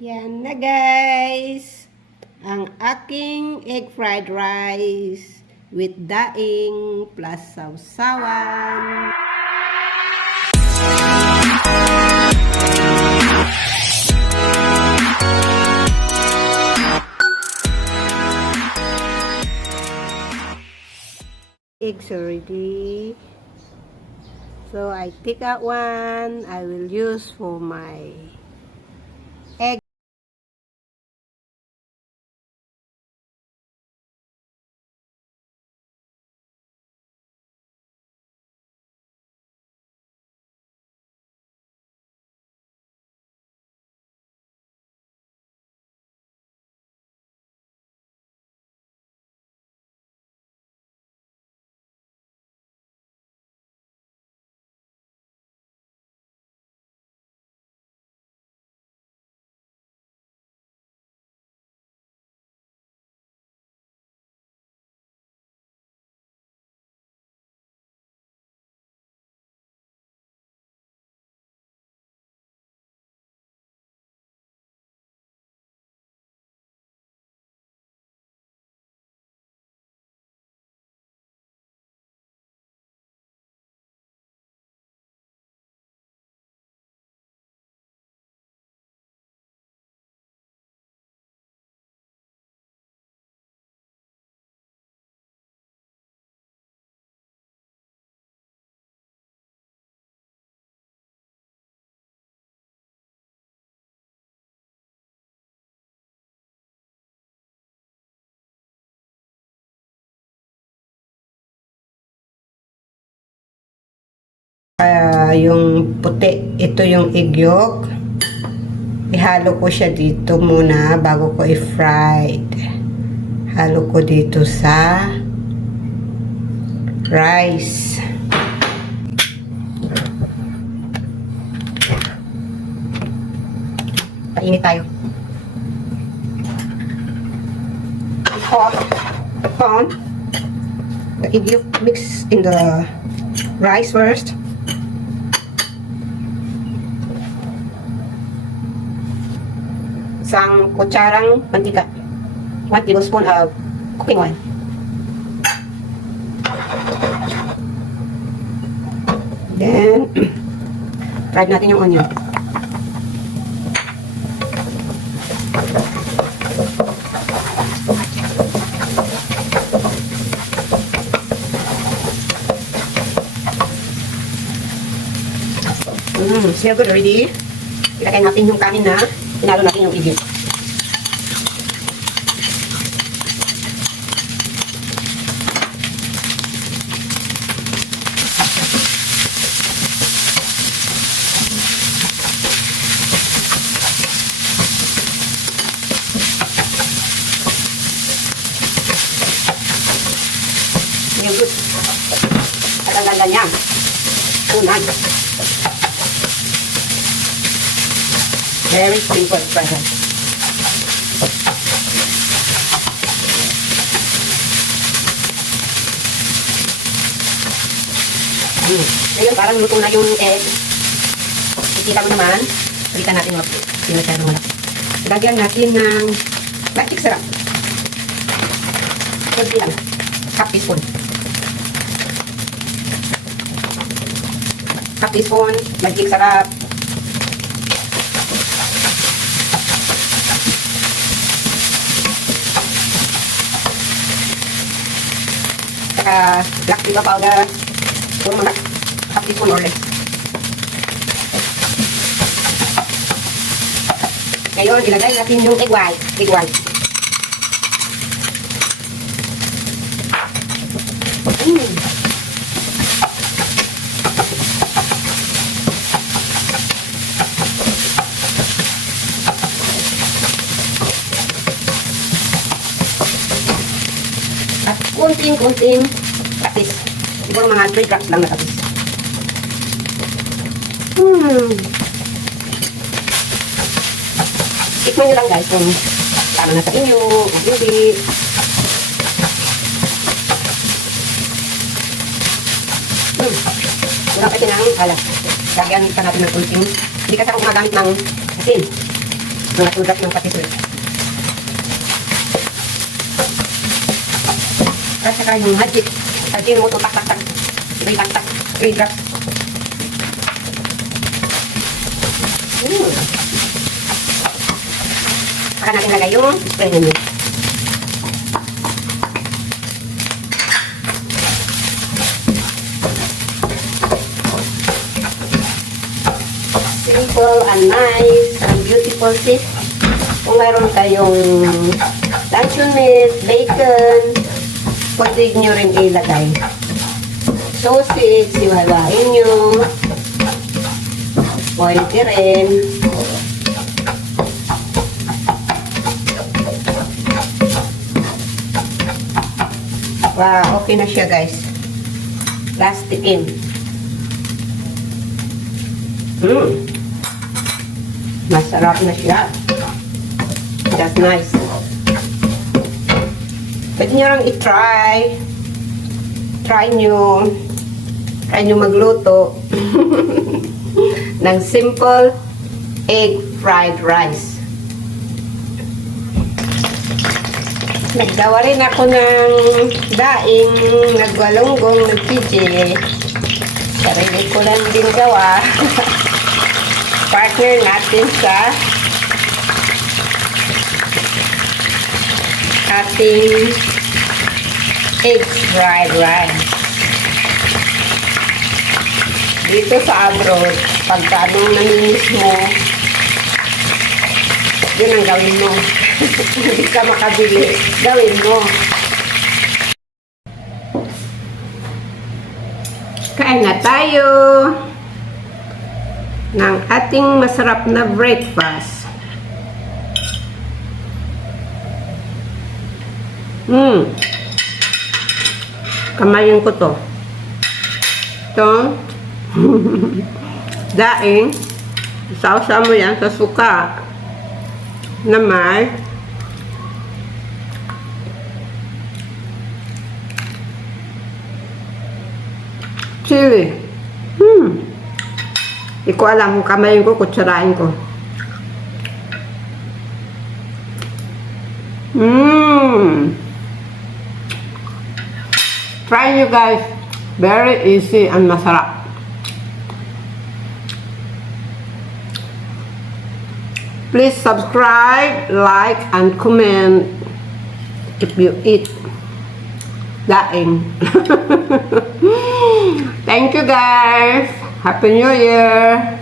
Yan na guys, ang aking egg fried rice with daing plus sausawan. Eggs already. So I take out one. I will use for my egg. Yung puti, ito yung egg yolk. Ihalo ko siya dito muna bago ko i-fried. Halo ko dito sa rice. Painit tayo. Hot on the egg yolk, mix in the rice first. Isang kutsarang mantika, 1 tablespoon of cooking oil. Then, fry natin yung onion. Still good already. Ilagay natin yung kanin na pinalo natin yung igit. Yung good. At ang ganda niya. Unan. Very simple present. Ngayon parang luto na yung egg. Ikita mo naman. Balikan natin yung pinasyado mo na. Lagyan natin ng plastic syrup. Kunti lang. Half teaspoon. Half teaspoon. Magic syrup. Black pepper powder, yung mga half teaspoon or less. Ngayon, ilagay natin yung egg white. At kunting tapis. Siguro mga 3 drops lang na tapis. Tikman nyo lang guys kung tama na sa inyo, kung hindi. Wala kasi ng alas. Lagyan ka natin ng kunting. Hindi kasi ako gumagamit ng asin. Mga 2 drops ng patis ulit. At saka yung magic. Sabihin mo ito, tak. Iba'y tak. 3 drops. Saka natin lagay yung spray niyo. Simple and nice and beautiful sis. Kung mayroon kayong luncheon meat, bacon, pwede nyo rin ilagay. Sausage, iwalain nyo. Pwede rin. Wow, okay na siya guys. Last tikim. Masarap na siya. That's nice. Pwede nyo lang i-try. Try nyo magluto ng simple egg fried rice. Naggawa rin ako ng daing, nagwalunggong, nagpije. Sarili ko lang din gawa. Partner natin sa ating egg fried rice. Dito sa abroad, pagka anong namimiss mo, yun ang gawin mo. Hindi ka makabili, gawin mo. Kain na tayo ng ating masarap na breakfast. Kamayin ko to. Ito. Daing. Sausa mo yan sa suka na may chili. Hindi ko alam kung kamayin ko, kutsarain ko. Try you guys. Very easy and masarap. Please subscribe, like, and comment if you eat daing. Thank you guys. Happy New Year.